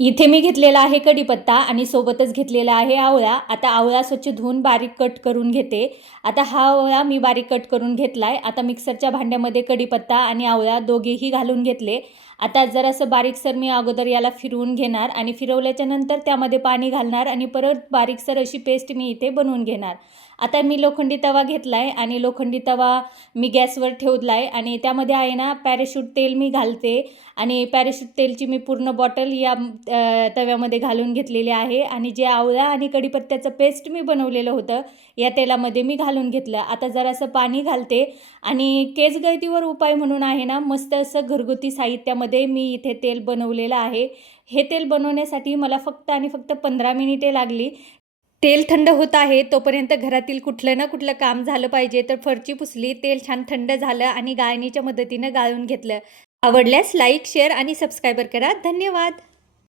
इथे मी घेतलेला आहे कढीपत्ता आणि सोबतच घेतलेला आहे आवळा. आता आवळा स्वच्छ धुवून बारीक कट करून घेते. आता हा आवळा मी बारीक कट करून घेतलाय. आता मिक्सरच्या भांड्यामध्ये कढीपत्ता आणि आवळा दोघेही घालून घेतले. आता जरासं बारीकसर मी अगोदर याला फिरवून घेणार आणि फिरवल्याच्या नंतर त्यामध्ये पाणी घालणार आणि परत बारीकसर अशी पेस्ट मी इथे बनवून घेणार. आता मी लोखंडी तवा घेतलाय आणि लोखंडी तवा मी गॅसवर ठेवलाय आणि त्यामध्ये आहे ना पॅराशूट तेल मी घालते आणि पॅराशूट तेलची मी पूर्ण बॉटल या तव्यामध्ये घालून घेतलेले आहे आणि जे आवळा आणि कढीपत्त्याचं पेस्ट मी बनवलेलं होतं या तेलामध्ये मी घालून घेतलं. आता जरासं पाणी घालते आणि केस गळतीवर उपाय म्हणून आहे ना मस्त असं घरगुती साहित्यामध्ये मी इथे तेल बनवलेलं आहे. हे तेल बनवण्यासाठी मला फक्त आणि फक्त 15 मिनिटे लागली. तेल थंड होत आहे तोपर्यंत घरातील कुठलं ना कुठलं काम झालं पाहिजे, तर फरची पुसली, तेल छान थंड झालं आणि गाळणीच्या मदतीनं गाळून घेतलं. आवडल्यास लाईक, शेअर आणि सबस्क्राईबर करा. धन्यवाद.